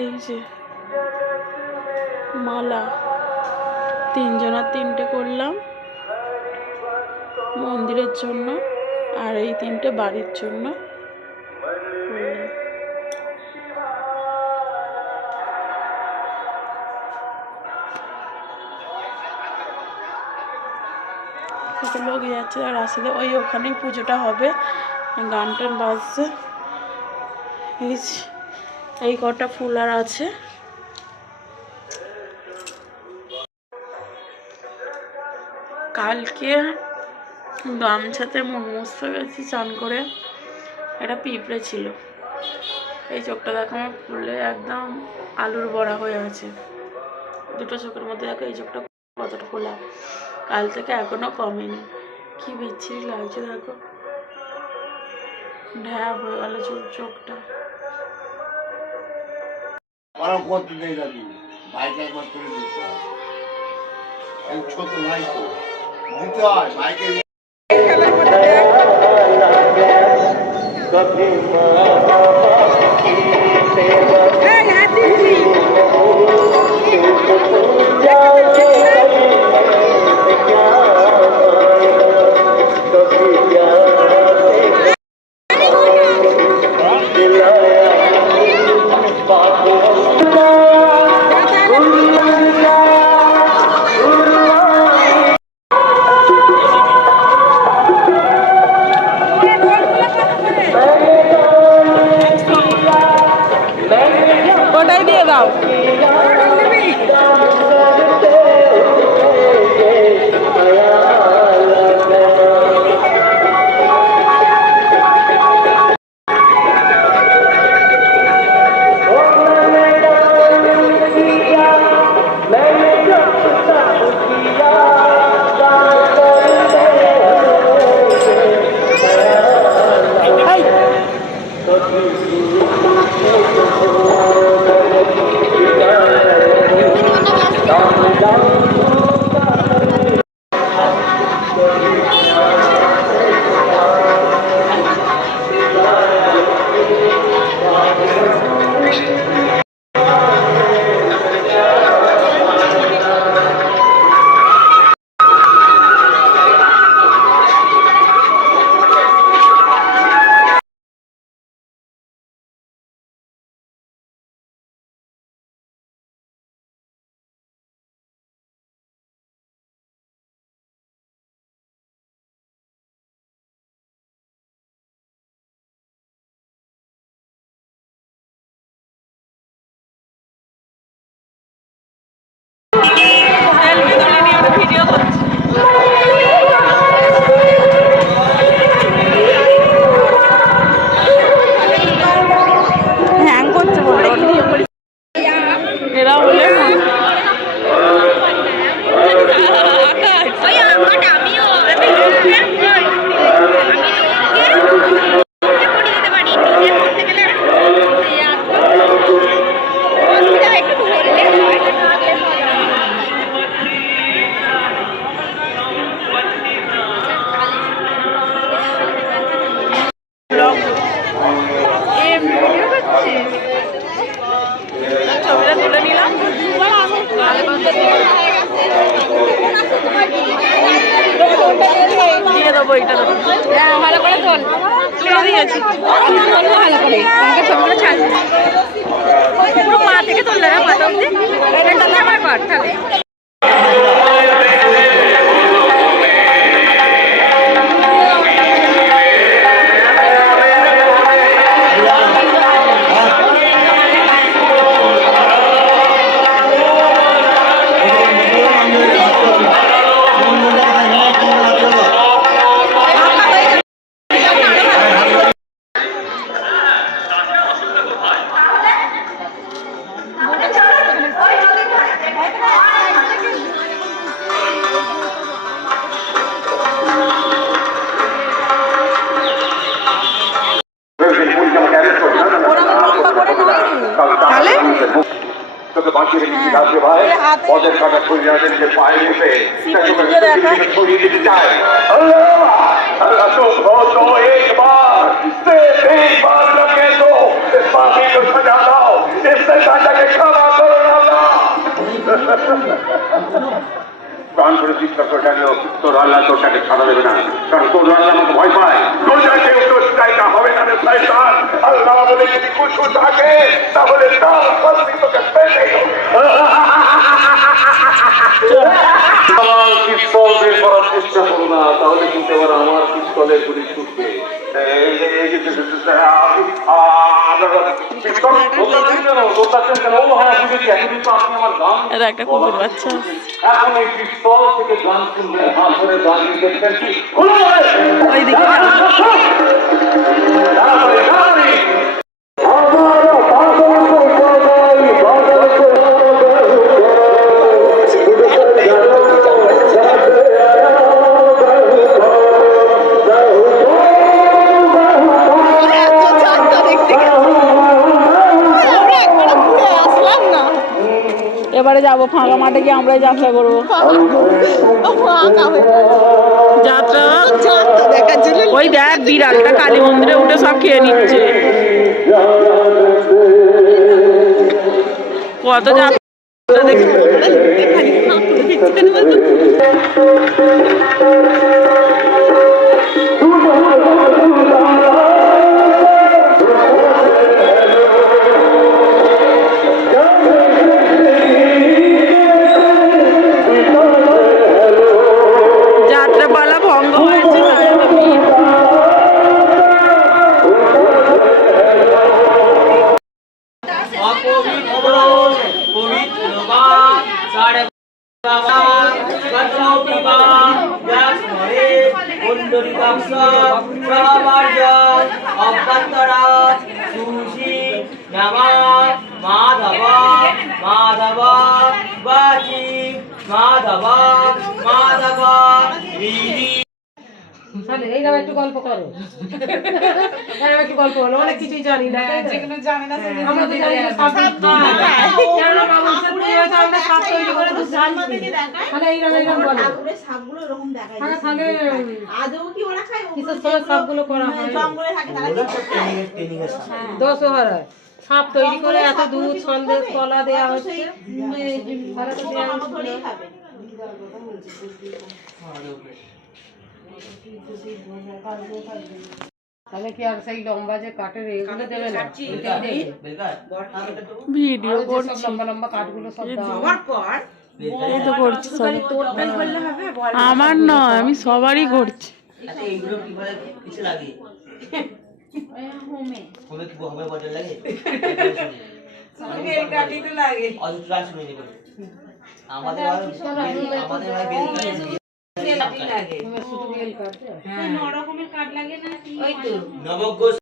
এই যে, মালা। তিনজনের তিনটে করলাম মন্দিরের জন্য, আর এই তিনটে বাড়ির জন্য লোক যাচ্ছে আর রাস্তাতে ওই ওখানেই পুজোটা হবে গান টান বাজছে এই কটা ফুল আর আছে। কালকে গামছাতে মুখ মুছতে গেছি চান করে। একটা পিঁপড়ে ছিল। এই চোখটা দেখো আমার ফুলে একদম আলুর বড়া হয়ে আছে। দুটো চোখের মধ্যে দেখো এই চোখটা কতটা খোলা। কাল থেকে এখনও কমেনি। কি বিচ্ছিরি লাগছে দেখো। ঢ্যাপ হয়ে গেল চোখ চোখটা। ওরম করতে নেই না ভাইকে একবার করে দিতে হয়। ছোট ভাই তো। দিতে হয় ভাইকে তোকে বাঁচিয়ে রেখেছি গাছে ভাই। পদের কাটা শরীরকে পায়ে মুখে ছড়িয়ে দিতে চাই। তো তো একবার। সে একবার লগে তো প্রাণ করে চিৎকার করে ডাকলেও তোর আল্লাহ তোর তাকে ছাড়া দেবে না। কারণ তোর আল্লাহ আমাকে ভয় পায়। আল্লাহ বলে যদি কুছু থাকে তাহলে তার শাস্তি তোকে পেতেই হবে আমার পিস্তল বের করার চেষ্টা করো না তাহলে কিন্তু এবার আমার পিস্তলের গুলি ছুটবে। এই যাব ফাঁকা মাঠে গিয়ে আমরাই যাত্রা করব। যাত্রা? ওই দেখ বিড়ালটা কালী মন্দিরে উঠে সব খেয়ে নিচ্ছে। কত যাত্রা দেখি কুণ্ডলী কাক্ষ সহবার্য অভ্যন্তরা সুশি নমা মাধব মাধব বাচি মাধব মাধব তাহলে এইরকম একটু গল্প করো। এরকম একটু গল্প বলো অনেক কিছুই জানি না যেগুলো জানি আমরা তো জানি হয় সাপ তৈরি করে এত দুধ সন্দেশ কলা দেওয়া হচ্ছে। তাহলে তো তাহলে কি আর সেই লম্বা যে কাঠের এগুলো দেবে না? ভিডিও করছি। লম্বা লম্বা কাঠগুলো সব দেওয়া। এই তো করছি আমার নয় আমি সবারই করছি। আচ্ছা এইগুলো কি কিছু লাগে? হোমে কি হোমে বটল লাগে? বেল কাটি তো লাগে। অত ট্রান্স শুনে নেবে। আমাদের আমাদের আর বেল কাটি লাগে শুধু বেল কাঠ নবঘোষ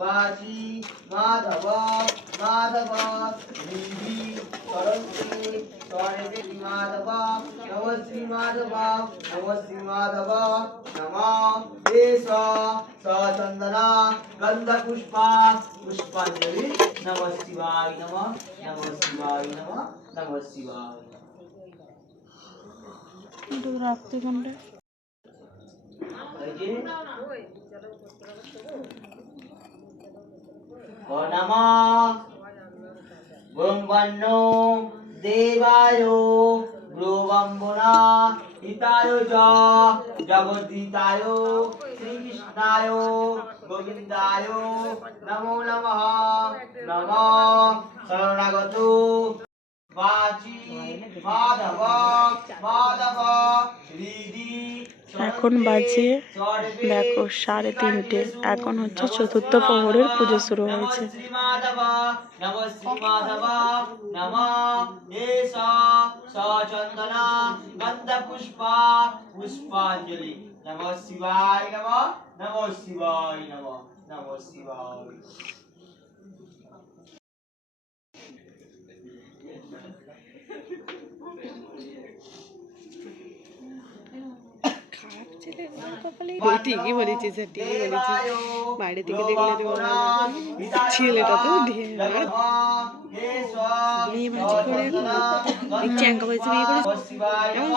বাজি মাধব মাধব নিধি সরস্বতী সরস্বতী মাধব নম শ্রী মাধব নম শ্রী মাধব নম দেশ সচন্দনা গন্ধ পুষ্পা পুষ্পাঞ্জলি নম শিবায় নম নম শিবায় নম নম শিবায় রাত্রি কোনটা এই যে নমঃ ব্রহ্মণ্য দেবায় গ্রোবম্বনা হিতায় চ জগদ্দিতায় শ্রীকৃষ্ণায় গোবিন্দায় নমো নমঃ নমঃ শরণাগত। এখন বাজে দেখো সাড়ে তিনটে। এখন হচ্ছে চতুর্থ প্রহরের পুজো শুরু হয়েছে। পুষ্পাঞ্জলি। নম শিবায় নম নম শিবায় নম নম শিবায়। ঠিকই বলেছিস ঠিকই বলেছিস। বাইরে থেকে দেখলে তো ছেলেটা তো মেয়ে বাজি করে এই চ্যাঙ্কা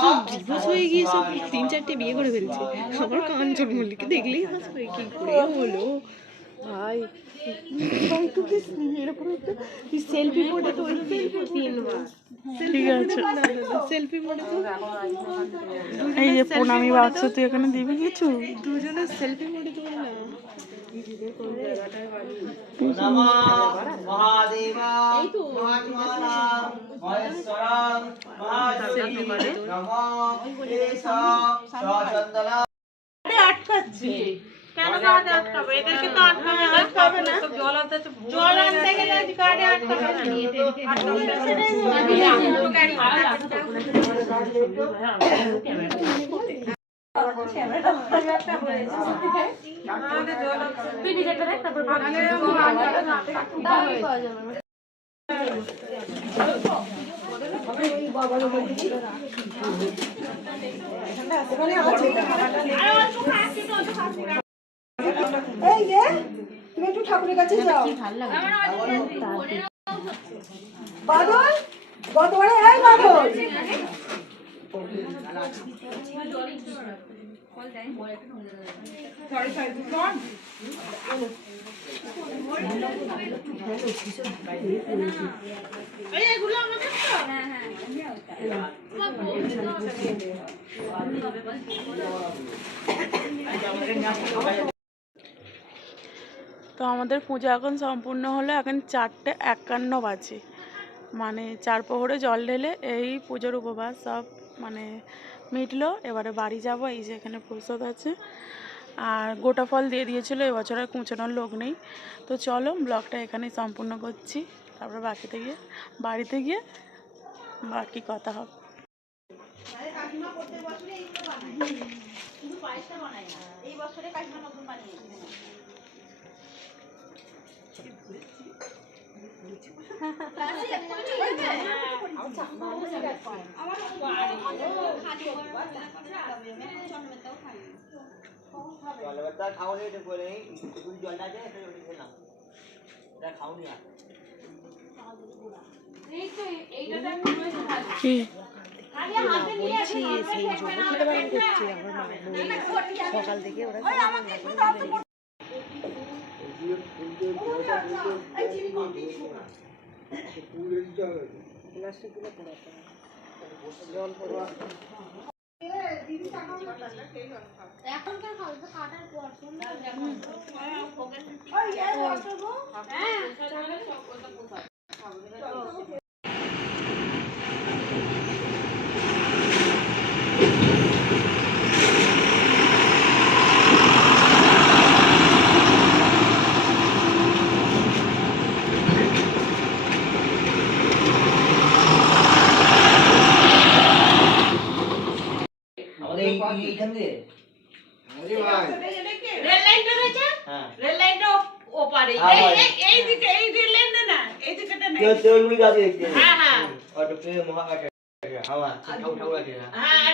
সব হয়ে গিয়ে সব তিন চারটে বিয়ে করে ফেলছে। আমার কাঞ্চন মল্লিকে দেখলেই হাসবে, কি করে হলো? ভাই ভাই তো কিস নি এরকম একটা তুই সেলফি মোডে তো ওই সেলফি তিনবার ঠিক আছে সেলফি মোডে তো এই যে প্রণামী বাক্স তুই এখানে দিবি কিছু দুজনের সেলফি মোডে তো না নমঃ কেন গাড়ি আটকাবে? এদেরকে তো আটকাবে না। আটকাবে না। জল আনতে গেলে আজ গাড়ি আটকাবে এই রে তুমি একটু ঠাকুরের কাছে যাও। বাদল গতবারে এই বাদল। তো আমাদের পুজো এখন সম্পূর্ণ হলো এখন চারটে একান্ন বাজে। মানে চার প্রহরে জল ঢেলে এই পুজোর উপবাস সব মানে মিটলো। এবারে বাড়ি যাব, এই যে এখানে প্রসাদ আছে। আর গোটা ফল দিয়ে দিয়েছিলো, এবছর আর কুঁচোনোর লোক নেই। তো চলো ব্লগটা এখানেই সম্পূর্ণ করছি। তারপরে বাকিতে গিয়ে, বাড়িতে গিয়ে বাকি কথা হবে। এই বছরে কাকিমা নতুন জলটা খাওয়ালে এটা করে জলটা আছে খেলাম এটা খাওনি আর কি বলছি সেই জন্য খেতে বারণ করছে আমার মা সকাল থেকে ওরা প্লাস্টিকগুলো পড়াতে হয়। জল পড়া আমাদের এই এই- এইখান দিয়ে আরে ভাই রেল লাইনটা রয়েছে হ্যাঁ রেল লাইনটা ওপারে হ্যাঁ, এই ভাই। এই- এই দিকে এই রেল লাইনটা না এই দিকেটা নেই কেউ তেলগুলি গাছ দেখতে হ্যাঁ, হ্যাঁ। और